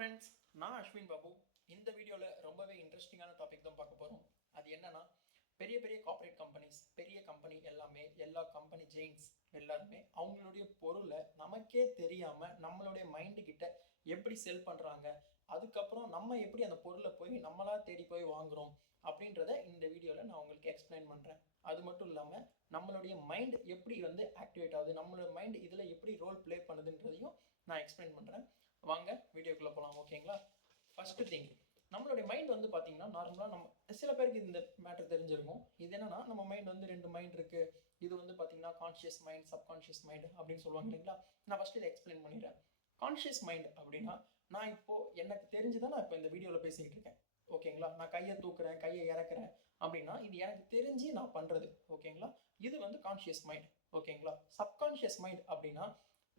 Friends, நான் அஸ்வின் பாபு. இந்த வீடியோவில் ரொம்பவே இன்ட்ரெஸ்டிங்கான டாபிக் தான் பார்க்க போகிறோம். அது என்னன்னா, பெரிய பெரிய கார்ப்பரேட் கம்பெனிஸ், பெரிய கம்பெனி எல்லாமே, எல்லா கம்பெனி ஜெயின்ஸ் எல்லாருமே அவங்களுடைய பொருளை நமக்கே தெரியாமல் நம்மளுடைய மைண்டு கிட்ட எப்படி செல் பண்ணுறாங்க, அதுக்கப்புறம் நம்ம எப்படி அந்த பொருளை போய் நம்மளா தேடி போய் வாங்குகிறோம் அப்படின்றத இந்த வீடியோவில் நான் உங்களுக்கு எக்ஸ்பிளைன் பண்ணுறேன். அது மட்டும் இல்லாமல் நம்மளுடைய மைண்ட் எப்படி வந்து ஆக்டிவேட் ஆகுது, நம்மளோட மைண்ட் இதில் எப்படி ரோல் ப்ளே பண்ணுதுன்றதையும் நான் எக்ஸ்பிளைன் பண்ணுறேன். வாங்க வீடியோக்குள்ளே போகலாம். ஓகேங்களா? ஃபஸ்ட்டு திங், நம்மளுடைய மைண்ட் வந்து பார்த்தீங்கன்னா நார்மலாக நம்ம சில பேருக்கு இந்த மேட்டர் தெரிஞ்சிருக்கும். இது என்னன்னா, நம்ம மைண்ட் வந்து ரெண்டு மைண்ட் இருக்குது. இது வந்து பார்த்தீங்கன்னா கான்ஷியஸ் மைண்ட், சப்கான்ஷியஸ் மைண்ட் அப்படின்னு சொல்லுவாங்க இல்லைங்களா? நான் ஃபஸ்ட்டு இதை எக்ஸ்பிளைன் பண்ணிடுறேன். கான்ஷியஸ் மைண்ட் அப்படின்னா, நான் இப்போது எனக்கு தெரிஞ்சுதான் நான் இப்போ இந்த வீடியோவில் பேசிக்கிட்டு இருக்கேன். ஓகேங்களா? நான் கையை தூக்குறேன், கையை இறக்குறேன் அப்படின்னா இது எனக்கு தெரிஞ்சு நான் பண்ணுறது. ஓகேங்களா? இது வந்து கான்ஷியஸ் மைண்ட். ஓகேங்களா? சப்கான்ஷியஸ் மைண்ட் அப்படின்னா,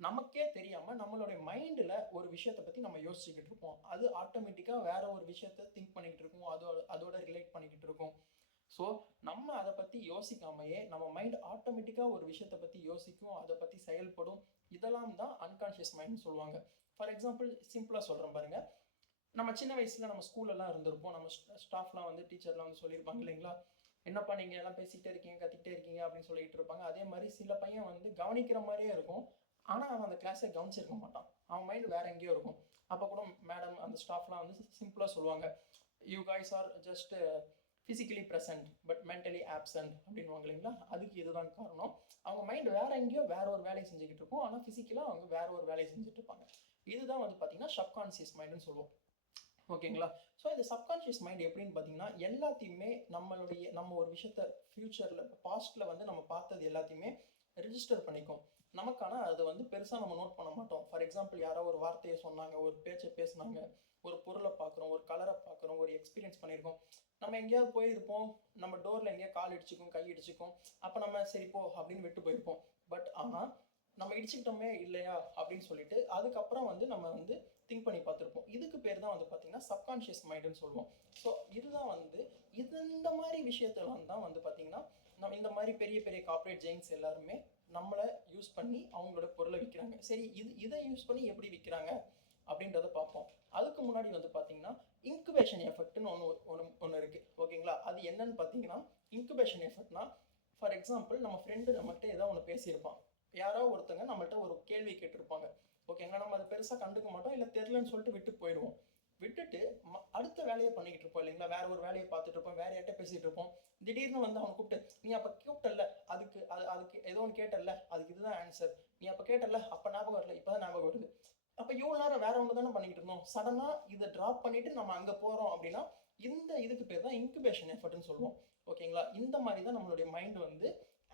நமக்கே தெரியாமல் நம்மளுடைய மைண்டில் ஒரு விஷயத்தை பற்றி நம்ம யோசிச்சுக்கிட்டு இருப்போம். அது ஆட்டோமேட்டிக்காக வேற ஒரு விஷயத்தை திங்க் பண்ணிக்கிட்டு இருக்கோம், அதோட ரிலேட் பண்ணிக்கிட்டு இருக்கோம். ஸோ நம்ம அதை பற்றி யோசிக்காமையே நம்ம மைண்ட் ஆட்டோமேட்டிக்காக ஒரு விஷயத்தை பற்றி யோசிக்கும், அதை பற்றி செயல்படும். இதெல்லாம் தான் அன்கான்ஷியஸ் மைண்ட்னு சொல்லுவாங்க. ஃபார் எக்ஸாம்பிள் சிம்பிளாக சொல்கிறேன் பாருங்கள். நம்ம சின்ன வயசில் நம்ம ஸ்கூலெல்லாம் இருந்திருப்போம். நம்ம ஸ்டாஃப்லாம் வந்து டீச்சர்லாம் வந்து சொல்லியிருப்பாங்க இல்லைங்களா, என்னப்பா நீங்கள் எல்லாம் பேசிக்கிட்டே இருக்கீங்க, கத்திக்கிட்டே இருக்கீங்க அப்படின்னு சொல்லிட்டு இருப்பாங்க. அதே மாதிரி சில பையன் வந்து கவனிக்கிற மாதிரியே இருக்கும், ஆனால் அவன் அந்த கிளாஸை கவனிச்சிருக்க மாட்டான். அவன் மைண்டு வேற எங்கேயோ இருக்கும். அப்போ கூட மேடம் அந்த ஸ்டாஃப்லாம் வந்து சிம்பிளாக சொல்லுவாங்க, you guys are just physically present but mentally absent அப்படின்வாங்க இல்லைங்களா. அதுக்கு இதுதான் காரணம். அவங்க மைண்டு வேற எங்கேயோ வேற ஒரு வேலையை செஞ்சுக்கிட்டு இருக்கும், ஆனால் ஃபிசிக்கலாக அவங்க வேற ஒரு வேலையை செஞ்சுட்டு இருப்பாங்க. இதுதான் வந்து பார்த்தீங்கன்னா சப்கான்ஷியஸ் மைண்டுன்னு சொல்லுவோம். ஓகேங்களா? ஸோ இந்த சப்கான்ஷியஸ் மைண்ட் எப்படின்னு பார்த்தீங்கன்னா, எல்லாத்தையுமே நம்ம ஒரு விஷயத்த ஃப்யூச்சரில் பாஸ்ட்டில் வந்து நம்ம பார்த்தது எல்லாத்தையுமே ரிஜிஸ்டர் பண்ணிக்கும் நமக்கான. அதை வந்து பெருசாக நம்ம நோட் பண்ண மாட்டோம். ஃபார் எக்ஸாம்பிள் யாரோ ஒரு வார்த்தையை சொன்னாங்க, ஒரு பேச்சை பேசினாங்க, ஒரு பொருளை பார்க்குறோம், ஒரு கலரை பார்க்குறோம், ஒரு எக்ஸ்பீரியன்ஸ் பண்ணியிருக்கோம். நம்ம எங்கேயாவது போயிருப்போம், நம்ம டோரில் எங்கேயாவது கால் இடிச்சிக்கும், கை இடிச்சிக்கும். அப்போ நம்ம சரி போ அப்படின்னு விட்டு போயிருப்போம். பட் ஆனால் நம்ம இடிச்சுக்கிட்டோமே இல்லையா அப்படின்னு சொல்லிட்டு அதுக்கப்புறம் வந்து நம்ம வந்து திங்க் பண்ணி பார்த்துருப்போம். இதுக்கு பேர் தான் வந்து பார்த்தீங்கன்னா சப்கான்ஷியஸ் மைண்டுன்னு சொல்லுவோம். ஸோ இதுதான் வந்து இந்த மாதிரி விஷயத்தெல்லாம் தான் வந்து பார்த்தீங்கன்னா நம்ம இந்த மாதிரி பெரிய பெரிய கார்ப்பரேட் ஜெயின்ஸ் எல்லாருமே நம்மளை யூஸ் பண்ணி அவங்களோட பொருளை விற்கிறாங்க. சரி, இதை யூஸ் பண்ணி எப்படி விற்கிறாங்க அப்படின்றத பார்ப்போம். அதுக்கு முன்னாடி வந்து பார்த்தீங்கன்னா இன்குபேஷன் எஃபெக்ட்னு ஒன்று இருக்குது. ஓகேங்களா? அது என்னன்னு பார்த்தீங்கன்னா, இன்குபேஷன் எஃபெக்ட்னா, ஃபார் எக்ஸாம்பிள் நம்ம ஃப்ரெண்டு நம்மகிட்ட ஏதோ ஒன்று பேசியிருப்பான், யாரோ ஒருத்தங்க நம்மள்ட்ட ஒரு கேள்வி கேட்டிருப்பாங்க. ஓகேங்களா? நம்ம அதை பெருசாக கண்டுக்க மாட்டோம், இல்லை தெரிலன்னு சொல்லிட்டு விட்டு போயிடுவோம். விட்டுட்டு அடுத்த வேலையை பண்ணிக்கிட்டு இருப்போம் இல்லைங்களா, வேற ஒரு வேலையை பார்த்துட்டு இருப்போம், வேற யார்கிட்ட பேசிகிட்டு இருப்போம். திடீர்னு வந்து அவனை கூப்பிட்டு, நீ அப்போ கூப்பிட்டல, அதுக்கு ஏதோ ஒன்று கேட்டல, அதுக்கு இதுதான் ஆன்சர், நீ அப்போ கேட்டல, அப்போ ஞாபகம் வரல, இப்போ தான் ஞாபகம் வருது. அப்போ இவ்வளோ நேரம் வேற ஒன்று தானே பண்ணிக்கிட்டு இருந்தோம், சடனாக இதை ட்ராப் பண்ணிட்டு நம்ம அங்கே போகிறோம் அப்படின்னா இதுக்கு பேர் தான் இன்குபேஷன் எஃபர்ட்னு சொல்லுவோம். ஓகேங்களா? இந்த மாதிரி தான் நம்மளுடைய மைண்ட் வந்து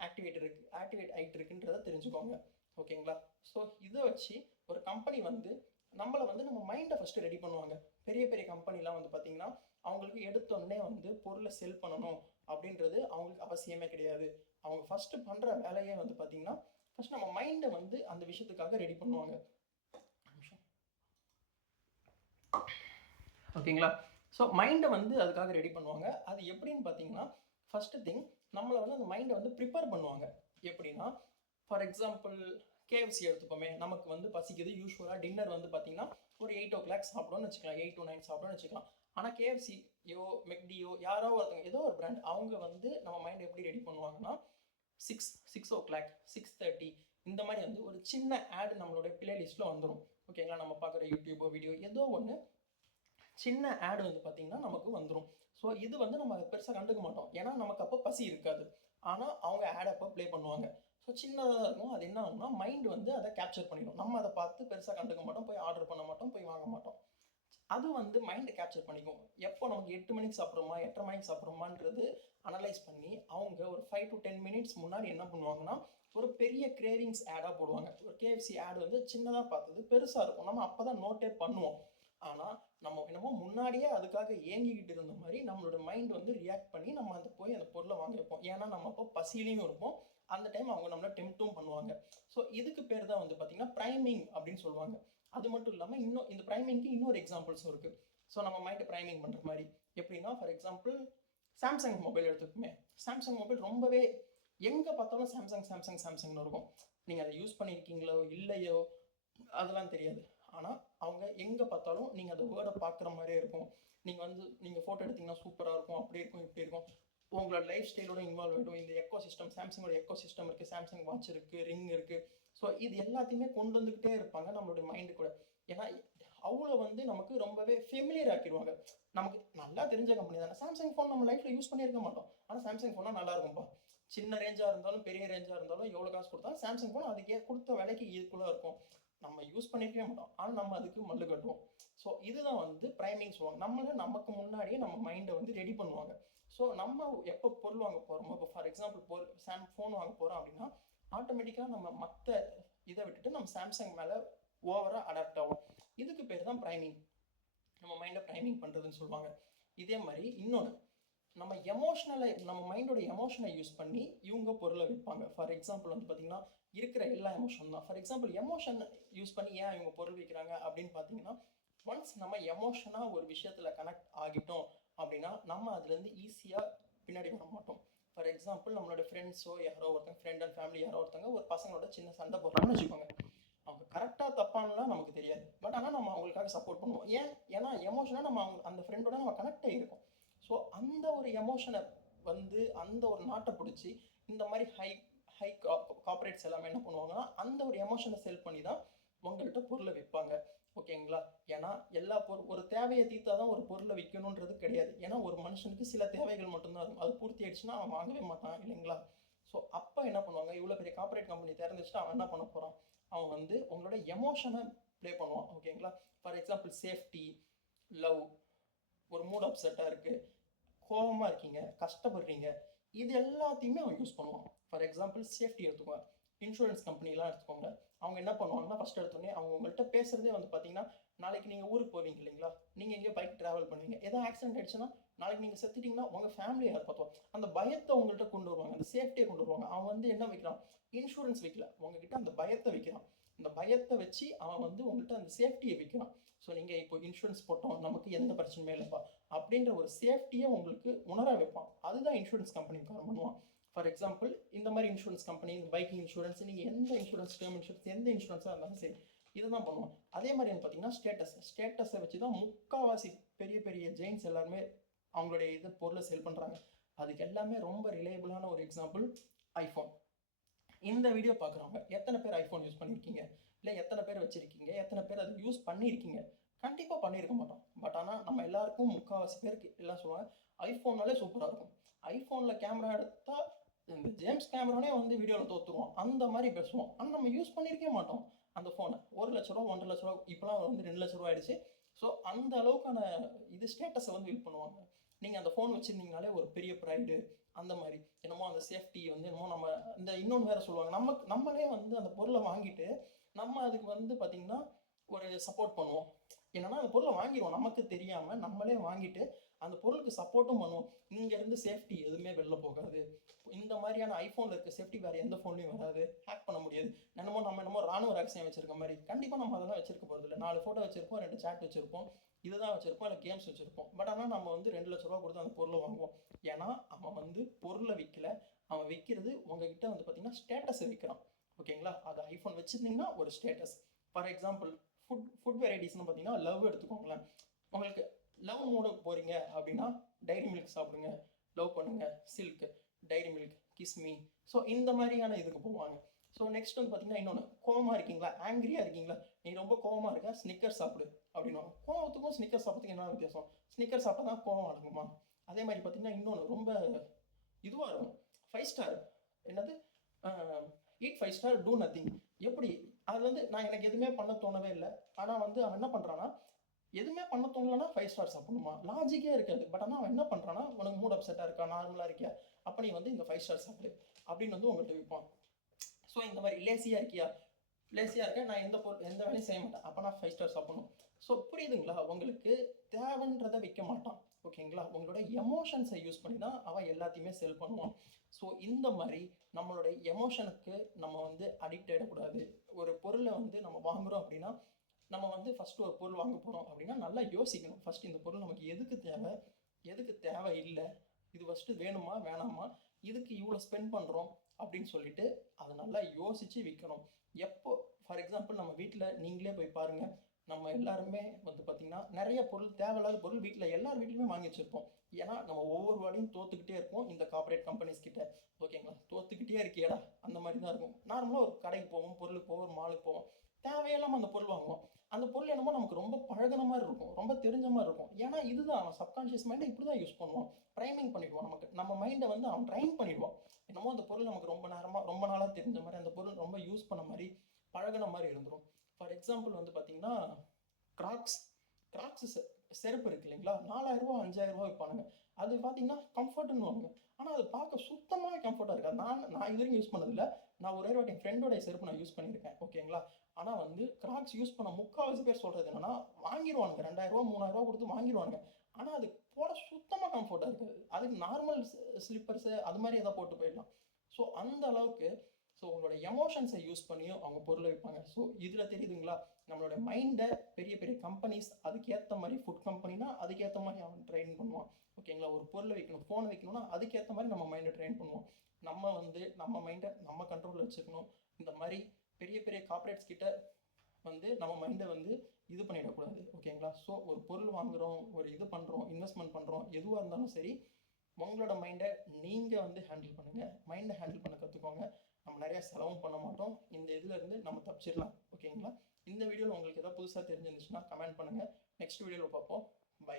ஆக்டிவேட் ஆகிட்டு இருக்குன்றதை தெரிஞ்சுக்கோங்க. ஓகேங்களா? ஸோ இதை வச்சு ஒரு கம்பெனி வந்து நம்மளை வந்து நம்ம மைண்டை ஃபஸ்ட்டு ரெடி பண்ணுவாங்க. பெரிய பெரிய கம்பெனிலாம் வந்து பார்த்திங்கன்னா அவங்களுக்கு எடுத்தோடனே வந்து பொருளை செல் பண்ணணும் அப்படின்றது அவங்களுக்கு அவசியமே கிடையாது. அவங்க ஃபஸ்ட்டு பண்ணுற வேலையே வந்து பார்த்திங்கன்னா ஃபஸ்ட் நம்ம மைண்டை வந்து அந்த விஷயத்துக்காக ரெடி பண்ணுவாங்க. ஓகேங்களா? ஸோ மைண்டை வந்து அதுக்காக ரெடி பண்ணுவாங்க. அது எப்படின்னு பார்த்தீங்கன்னா, ஃபஸ்ட்டு திங் நம்மளை வந்து அந்த மைண்டை வந்து ப்ரிப்பேர் பண்ணுவாங்க. எப்படின்னா, ஃபார் எக்ஸாம்பிள் கேஎஃப்சி எடுத்துப்போமே, நமக்கு வந்து பசிக்குது. யூஸ்வலாக டின்னர் வந்து பார்த்தீங்கன்னா ஒரு 8 o'clock சாப்பிடணும்னு வச்சுக்கலாம், 8 to 9 சாப்பிடணும்னு வச்சுக்கலாம். ஆனால் கேஎஃப்சியோ மெக்டியோ யாரோ ஒருத்தவங்க ஏதோ ஒரு பிராண்ட் அவங்க வந்து நம்ம மைண்டை எப்படி ரெடி பண்ணுவாங்கன்னா, 6 o'clock 6:30 இந்த மாதிரி வந்து ஒரு சின்ன ஆட் நம்மளோட பிளேலிஸ்ட்டில் வந்துடும். ஓகேங்களா? நம்ம பார்க்குற யூடியூபோ வீடியோ ஏதோ ஒன்று சின்ன ஆட் வந்து பார்த்திங்கன்னா நமக்கு வந்துடும். ஸோ இது வந்து நம்ம பெருசாக கண்டுக்க மாட்டோம், ஏன்னா நமக்கு அப்போ பசி இருக்காது. ஆனால் அவங்க ஆட் அப்போ ப்ளே பண்ணுவாங்க. ஸோ சின்னதாக இருக்கும். அது என்ன ஆகும்னா மைண்ட் வந்து அதை கேப்சர் பண்ணிடும். நம்ம அதை பார்த்து பெருசாக கண்டுக்க மாட்டோம், போய் ஆர்டர் பண்ண மாட்டோம், போய் வாங்க மாட்டோம். அது வந்து மைண்டை கேப்சர் பண்ணிக்கும். எப்போ நமக்கு 8 மணிக்கு சாப்பிட்றோமா 8:30 மணிக்கு சாப்பிட்றோமான்றது அனலைஸ் பண்ணி அவங்க ஒரு 5 to 10 minutes முன்னாடி என்ன பண்ணுவாங்கன்னா ஒரு பெரிய கிரேவிங்ஸ் ஆடாக போடுவாங்க. ஒரு கேஎஃப்சி ஆட் வந்து சின்னதாக பார்த்தது பெருசாக இருக்கும், நம்ம அப்போ தான் நோட்டே பண்ணுவோம். ஆனால் நம்ம என்னமோ முன்னாடியே அதுக்காக ஏங்கிக்கிட்டு இருந்த மாதிரி நம்மளோட மைண்ட் வந்து ரியாக்ட் பண்ணி நம்ம அந்த போய் அந்த பொருளை வாங்க வைப்போம். ஏன்னா நம்ம அப்போ பசியிலையும் இருப்போம், அந்த டைம் அவங்க நம்மளை டெம்ப்டும் பண்ணுவாங்க. ஸோ இதுக்கு பேர் தான் வந்து பார்த்தீங்கன்னா ப்ரைமிங் அப்படின்னு சொல்லுவாங்க. அது மட்டும் இல்லாமல் இன்னும் இந்த ப்ரைமிங்க்கு இன்னொரு எக்ஸாம்பிள்ஸும் இருக்குது. ஸோ நம்ம மைண்டை ப்ரைமிங் பண்ணுற மாதிரி எப்படின்னா, ஃபார் எக்ஸாம்பிள் சாம்சங் மொபைல் எடுத்துக்குமே. சாம்சங் மொபைல் ரொம்பவே எங்கே பார்த்தாலும் சாம்சங்னு இருக்கும். நீங்கள் அதை யூஸ் பண்ணியிருக்கீங்களோ இல்லையோ அதெல்லாம் தெரியாது. ஆனால் அவங்க எங்கே பார்த்தாலும் நீங்கள் அந்த வேர்டை பார்க்குற மாதிரியே இருக்கும். நீங்கள் ஃபோட்டோ எடுத்தீங்கன்னா சூப்பராக இருக்கும், அப்படி இருக்கும் இப்படி இருக்கும். உங்களோட லைஃப் ஸ்டைலோட இன்வால்வ் ஆகிடும். இந்த எக்கோ சிஸ்டம், சாம்சங்கோட எக்கோ சிஸ்டம் இருக்குது, சாம்சங் வாட்ச் இருக்குது, ரிங் இருக்குது. ஸோ இது எல்லாத்தையுமே கொண்டு வந்துக்கிட்டே இருப்பாங்க நம்மளுடைய மைண்டு கூட. ஏன்னா அவ்வளோ நமக்கு ரொம்பவே ஃபெமிலியர் ஆக்கிடுவாங்க. நமக்கு நல்லா தெரிஞ்ச கம்பெனி தானே. சாம்சங் ஃபோன் நம்ம லைஃப்பில் யூஸ் பண்ணியிருக்க மாட்டோம், ஆனால் சாம்சங் ஃபோனாக நல்லா இருக்கும்பா. சின்ன ரேஞ்சாக இருந்தாலும் பெரிய ரேஞ்சாக இருந்தாலும் எவ்வளோ காசு கொடுத்தாலும் சாம்சங் ஃபோன் அதுக்கே கொடுத்த விலைக்கு ஈக்குவலாக இருக்கும். நம்ம யூஸ் பண்ணியிருக்கவே மாட்டோம், ஆனால் நம்ம அதுக்கு மல்லு கட்டுவோம். ஸோ இதுதான் ப்ரைமிங் சொல்லுவாங்க. நமக்கு முன்னாடியே நம்ம மைண்டை ரெடி பண்ணுவாங்க. ஸோ நம்ம எப்போ பொருள் வாங்க போகிறோமோ, இப்போ ஃபார் எக்ஸாம்பிள் ஃபோன் வாங்க போகிறோம் அப்படின்னா ஆட்டோமேட்டிக்காக நம்ம மற்ற இதை விட்டுட்டு நம்ம சாம்சங் மேலே ஓவராக அடாப்ட் ஆகும். இதுக்கு பேர் தான் ப்ரைமிங். நம்ம மைண்டை ப்ரைமிங் பண்ணுறதுன்னு சொல்லுவாங்க. இதே மாதிரி இன்னொன்று, நம்ம மைண்டோட எமோஷனை யூஸ் பண்ணி இவங்க பொருளை விற்பாங்க. ஃபார் எக்ஸாம்பிள் பார்த்தீங்கன்னா இருக்கிற எல்லா எமோஷன் தான். ஃபார் எக்ஸாம்பிள் எமோஷன் யூஸ் பண்ணி ஏன் இவங்க பொருள் விற்கிறாங்க அப்படின்னு பார்த்தீங்கன்னா, ஒன்ஸ் நம்ம எமோஷனாக ஒரு விஷயத்தில் கனெக்ட் ஆகிட்டோம் அப்படின்னா நம்ம அதுலேருந்து ஈஸியாக பின்னாடி வர மாட்டோம். ஃபார் எக்ஸாம்பிள் நம்மளோட ஃப்ரெண்ட்ஸோ யாரோ ஒருத்தங்க, ஃப்ரெண்ட் அண்ட் ஃபேமிலி யாரோ ஒருத்தங்க ஒரு பசங்களோட சின்ன சண்டை போடுறாங்கன்னு வச்சுக்கோங்க. அவங்க கரெக்டாக தப்பானலாம் நமக்கு தெரியாது, பட் ஆனால் நம்ம அவங்களுக்காக சப்போர்ட் பண்ணுவோம். ஏன்னா எமோஷனாக நம்ம அந்த ஃப்ரெண்டோட நம்ம கனெக்ட் ஆகிருக்கோம். ஸோ அந்த ஒரு எமோஷனை அந்த ஒரு நாட்டை பிடிச்சி இந்த மாதிரி ஹை கார்பரேட்ஸ் எல்லாமே என்ன பண்ணுவாங்கன்னா அந்த ஒரு எமோஷனை செல் பண்ணி தான் உங்கள்கிட்ட பொருளை விற்பாங்க. ஓகேங்களா? ஏன்னா எல்லா ஒரு தேவையை தீர்த்தா தான் ஒரு பொருளை விற்கணுன்றது கிடையாது. ஏன்னா ஒரு மனுஷனுக்கு சில தேவைகள் மட்டும்தான் இருக்கும், அது பூர்த்தி ஆயிடுச்சுன்னா அவன் வாங்கவே மாட்டான், இல்லைங்களா? ஸோ அப்போ என்ன பண்ணுவாங்க, இவ்வளோ பெரிய கார்பரேட் கம்பெனி திறந்துச்சுட்டு அவன் என்ன பண்ண போகிறான், அவன் உங்களோட எமோஷனை ப்ளே பண்ணுவான். ஓகேங்களா? ஃபார் எக்ஸாம்பிள் சேஃப்டி, லவ், ஒரு மூட் அப்செட்டாக இருக்குது, கோபமாக இருக்கீங்க, கஷ்டப்படுறீங்க, இது எல்லாத்தையுமே அவன் யூஸ் பண்ணுவான். ஃபார் எக்ஸாம்பிள் சேஃப்டி எடுத்துக்கோங்க, இன்சூரன்ஸ் கம்பெனிலாம் எடுத்துக்கோங்க. அவங்க என்ன பண்ணுவாங்கன்னா ஃபஸ்ட் எடுத்தோடனே அவங்க உங்கள்கிட்ட பேசுகிறதே பார்த்தீங்கன்னா, நாளைக்கு நீங்கள் ஊருக்கு போவீங்க இல்லைங்களா, நீங்கள் எங்கேயோ பைக் ட்ராவல் பண்ணுவீங்க, எதாவது ஆக்சிடென்ட் ஆயிடுச்சுன்னா நாளைக்கு நீங்கள் செத்துட்டிங்கன்னா உங்கள் ஃபேமிலியை யார் பார்த்தோம், அந்த பயத்தை உங்கள்கிட்ட கொண்டு வருவாங்க, அந்த சேஃப்டியை கொண்டு வருவாங்க. அவன் என்ன வைக்கிறான், இன்சூரன்ஸ் வைக்கல, உங்ககிட்ட அந்த பயத்தை வைக்கிறான். அந்த பயத்தை வச்சு அவன் உங்கள்கிட்ட அந்த சேஃப்டியை வைக்கிறான். ஸோ நீங்கள் இப்போ இன்சூரன்ஸ் போட்டோம், நமக்கு எந்த பிரச்சனையுமே இல்லைப்பா அப்படின்ற ஒரு சேஃப்டியை உங்களுக்கு உணர வைப்பான். அதுதான் இன்சூரன்ஸ் கம்பெனிக்காரன் பண்ணுவான். ஃபார் எக்ஸாம்பிள் இந்த மாதிரி இன்சூரன்ஸ் கம்பெனி, இந்த பைக்கிங் இன்சூரன்ஸ், நீங்கள் எந்த இன்சூரன்ஸ், டேர்ம் இன்சூரன்ஸ், எந்த இன்சூரன்ஸாக இருந்தாலும் சரி, இதுதான் பண்ணுவோம். அதே மாதிரி பார்த்தீங்கன்னா ஸ்டேட்டஸை வச்சு தான் முக்கால்வாசி பெரிய பெரிய ஜெயின்ஸ் எல்லாருமே அவங்களுடைய பொருளை சேல் பண்ணுறாங்க. அதுக்கு எல்லாமே ரொம்ப ரிலையபிளான ஒரு எக்ஸாம்பிள் ஐஃபோன். இந்த வீடியோ பார்க்குறவங்க எத்தனை பேர் ஐஃபோன் யூஸ் பண்ணியிருக்கீங்க, இல்லை எத்தனை பேர் வச்சுருக்கீங்க, எத்தனை பேர் அதை யூஸ் பண்ணியிருக்கீங்க? கண்டிப்பாக பண்ணியிருக்க மாட்டோம். பட் ஆனால் நம்ம எல்லாருக்கும் முக்கால்வாசி பேருக்கு எல்லாம் சொல்லுவாங்க ஐஃபோன்னாலே சூப்பராக இருக்கும், ஐஃபோனில் கேமரா எடுத்தால் இந்த ஜேம்ஸ் கேமரானே வீடியோவில் தோற்றுருவோம், அந்த மாதிரி பேசுவோம். ஆனால் நம்ம யூஸ் பண்ணியிருக்கவே மாட்டோம் அந்த ஃபோனை. 1 லட்ச ரூபா, 1.5 லட்ச ரூபா, இப்போலாம் 2 லட்ச ரூபா ஆயிடுச்சு. ஸோ அந்த அளவுக்கான ஸ்டேட்டஸை யூஸ் பண்ணுவாங்க. நீங்கள் அந்த ஃபோன் வச்சுருந்தீங்கனாலே ஒரு பெரிய ப்ரைடு, அந்த மாதிரி என்னமோ அந்த சேஃப்டி என்னமோ நம்ம இந்த இன்னொன்று வேறு சொல்லுவாங்க. நம்மளே அந்த பொருளை வாங்கிட்டு நம்ம அதுக்கு பார்த்தீங்கன்னா ஒரு சப்போர்ட் பண்ணுவோம். என்னன்னா அந்த பொருளை வாங்கிடுவோம், நமக்கு தெரியாமல் நம்மளே வாங்கிட்டு அந்த பொருளுக்கு சப்போர்ட்டும் பண்ணுவோம். இங்கேருந்து சேஃப்டி எதுவுமே வெளில போகாது, இந்த மாதிரியான ஐஃபோனில் இருக்க சேஃப்டி வேறு எந்த ஃபோன்லையும் வராது, ஹேக் பண்ண முடியாது. நம்ம ராணுவ ரகசியம் வச்சிருக்க மாதிரி கண்டிப்பாக நம்ம அதெல்லாம் வச்சிருக்க போகிறது இல்லை. 4 ஃபோட்டோ வச்சிருப்போம், 2 சேட் வச்சிருப்போம், இதுதான் வச்சிருப்போம், இல்லை கேம்ஸ் வச்சிருப்போம். பட் ஆனால் நம்ம 2 லட்ச ரூபா கொடுத்து அந்த பொருளை வாங்குவோம். ஏன்னா அவன் பொருளை விற்கல, அவன் விற்கிறது உங்ககிட்ட பார்த்தீங்கன்னா ஸ்டேட்டஸை விற்கிறான். ஓகேங்களா? அது ஐஃபோன் வச்சுருந்தீங்கன்னா ஒரு ஸ்டேட்டஸ். ஃபார் எக்ஸாம்பிள் ஃபுட் வெரைட்டிஸ்னு பார்த்தீங்கன்னா லவ் எடுத்துக்கோங்களேன். உங்களுக்கு லவ் மூட போகிறீங்க அப்படின்னா டைரி மில்க் சாப்பிடுங்க, லவ் பண்ணுங்க, Silk, Dairy Milk, Kismi. So இந்த மாதிரியான இதுக்கு போவாங்க. ஸோ நெக்ஸ்ட் பார்த்தீங்கன்னா இன்னொன்று, கோவமாக இருக்கீங்களா, ஆங்கிரியாக இருக்கீங்களா, நீ ரொம்ப கோவமாக இருக்க, ஸ்னிக்கர் சாப்பிடு அப்படின்னா. கோவத்துக்கும் ஸ்னிக்கர் சாப்பிட்றதுக்கு என்ன வித்தியாசம்? ஸ்னிக்கர் சாப்பிட்டா தான் கோவம் அடங்குமா? அதே மாதிரி பார்த்தீங்கன்னா இன்னொன்று ரொம்ப இதுவாக இருக்கும், 5 ஸ்டார், என்னது, ஈட் 5 ஸ்டார், டூ நத்திங். எப்படி அது நான் எனக்கு எதுவுமே பண்ண தோணவே இல்லை, ஆனால் அவன் என்ன பண்ணுறான்னா எதுவுமே பண்ண தோணலன்னா 5 ஸ்டார் சாப்பிடணுமா? லாஜிக்கே இருக்காது. பட் ஆனால் அவன் என்ன பண்ணுறான்னா உனக்கு மூட் அப்செட்டாக இருக்கா, நார்மலாக இருக்கியா, அப்போ நீ இந்த 5 ஸ்டார் சாப்பிடு அப்படின்னு உங்கள்கிட்ட விற்பான். ஸோ இந்த மாதிரி லேசியாக இருக்கியா, லேசியாக இருக்க, நான் எந்த வேலையும் செய்ய மாட்டேன், அப்போ நான் 5 ஸ்டார் சாப்பிடணும். ஸோ புரியுதுங்களா? உங்களுக்கு தேவைன்றதை விற்க மாட்டான். ஓகேங்களா? உங்களோட எமோஷன்ஸை யூஸ் பண்ணி தான் அவன் எல்லாத்தையுமே செல் பண்ணுவான். ஸோ இந்த மாதிரி நம்மளோட எமோஷனுக்கு நம்ம அடிக்ட் ஆகிடக்கூடாது. ஒரு பொருளை நம்ம வாங்குகிறோம் அப்படின்னா நம்ம ஃபஸ்ட்டு ஒரு பொருள் வாங்க போகிறோம் அப்படின்னா நல்லா யோசிக்கணும். ஃபஸ்ட்டு இந்த பொருள் நமக்கு எதுக்கு தேவை, எதுக்கு தேவை இல்லை, இது ஃபஸ்ட்டு வேணுமா வேணாமா, இதுக்கு இவ்வளோ ஸ்பெண்ட் பண்ணுறோம் அப்படின்னு சொல்லிட்டு அதை நல்லா யோசித்து விற்கணும். எப்போ ஃபார் எக்ஸாம்பிள் நம்ம வீட்டில் நீங்களே போய் பாருங்கள், நம்ம எல்லாருமே வந்து பார்த்திங்கன்னா நிறைய பொருள், தேவையில்லாத பொருள் வீட்டில் எல்லார் வீட்லையுமே வாங்கி வச்சுருப்போம். ஏன்னா நம்ம ஒவ்வொரு வாடியும் தோத்துக்கிட்டே இருப்போம் இந்த கார்பரேட் கம்பெனிஸ் கிட்ட. ஓகேங்களா, தோத்துக்கிட்டே இருக்கியடா அந்த மாதிரி தான் இருக்கும். நார்மலாக ஒரு கடைக்கு போவோம், பொருளுக்கு போவோம், ஒரு மாலுக்கு போவோம், தேவையில்லாமல் அந்த பொருள் வாங்குவோம். அந்த பொருள் என்னமோ நமக்கு ரொம்ப பழகின மாதிரி இருக்கும், ரொம்ப தெரிஞ்ச மாதிரி இருக்கும். ஏன்னா இதுதான் அவன் சப்கான்ஷியஸ் மைண்டை இப்படி தான் யூஸ் பண்ணுவான், ப்ரைமிங் பண்ணிடுவான். நமக்கு நம்ம மைண்டை வந்து அவன் ட்ரைன் பண்ணிடுவான். என்னமோ அந்த பொருள் நமக்கு ரொம்ப நாளாக தெரிஞ்ச மாதிரி, அந்த பொருள் ரொம்ப யூஸ் பண்ண மாதிரி, பழகின மாதிரி இருந்துடும். ஃபார் எக்ஸாம்பிள் வந்து பார்த்தீங்கன்னா கிராக்ஸ் செருப்பு இருக்கு இல்லைங்களா, 4000 ரூபா 5000 ரூபா விற்பானுங்க. அது பார்த்தீங்கன்னா கம்ஃபர்ட்னு வாங்க, ஆனால் அது பார்க்க சுத்தமாக கம்ஃபர்ட்டாக இருக்காது. நான் இது வரைக்கும் யூஸ் பண்ணதில்லை. நான் ஒரே வாட்டி என் ஃப்ரெண்டோடைய செருப்பு நான் யூஸ் பண்ணியிருக்கேன். ஓகேங்களா, ஆனால் வந்து கிராக்ஸ் யூஸ் பண்ண முக்கால்வாசி பேர் சொல்கிறது என்னன்னா, வாங்கிடுவானுங்க 2000 ரூபா 3000 ரூபா கொடுத்து வாங்கிடுவானுங்க. ஆனால் அது போட சுத்தமாக கம்ஃபர்ட்டாக இருக்காது. அதுக்கு நார்மல் ஸ்லிப்பர்ஸு அது மாதிரி எதாவது போட்டு போயிடலாம். ஸோ அந்த அளவுக்கு உங்களோட எமோஷன்ஸை யூஸ் பண்ணியும் அவங்க பொருளை விற்பாங்க. ஸோ இதில் தெரியுதுங்களா, நம்மளோட மைண்டை பெரிய பெரிய கம்பெனிஸ் அதுக்கேற்ற மாதிரி, ஃபுட் கம்பெனினா அதுக்கேற்ற மாதிரி அவன் ட்ரெயின் பண்ணுவான். ஓகேங்களா, ஒரு பொருளை வைக்கணும், ஃபோன் வைக்கணும்னா அதுக்கேற்ற மாதிரி நம்ம மைண்டை ட்ரெயின் பண்ணுவோம். நம்ம வந்து நம்ம மைண்டை நம்ம கண்ட்ரோலில் வச்சுக்கணும். இந்த மாதிரி பெரிய பெரிய கார்பரேட்ஸ் கிட்ட வந்து நம்ம மைண்டை வந்து இது பண்ணிடக்கூடாது. ஓகேங்களா, ஸோ ஒரு பொருள் வாங்குகிறோம், ஒரு இது பண்ணுறோம், இன்வெஸ்ட்மெண்ட் பண்ணுறோம், எதுவாக இருந்தாலும் சரி, உங்களோட மைண்டை நீங்கள் வந்து ஹேண்டில் பண்ணுங்கள். மைண்டை ஹேண்டில் பண்ண கற்றுக்கோங்க. நம்ம நிறையா செலவும் பண்ண மாட்டோம். இந்த இதிலேருந்து நம்ம தப்பிச்சிடலாம். ஓகேங்களா, இந்த வீடியோவில் உங்களுக்கு எதாவது புதுசாக தெரிஞ்சிருந்துச்சுன்னா கமெண்ட் பண்ணுங்கள். நெக்ஸ்ட் வீடியோவில் பார்ப்போம். பை.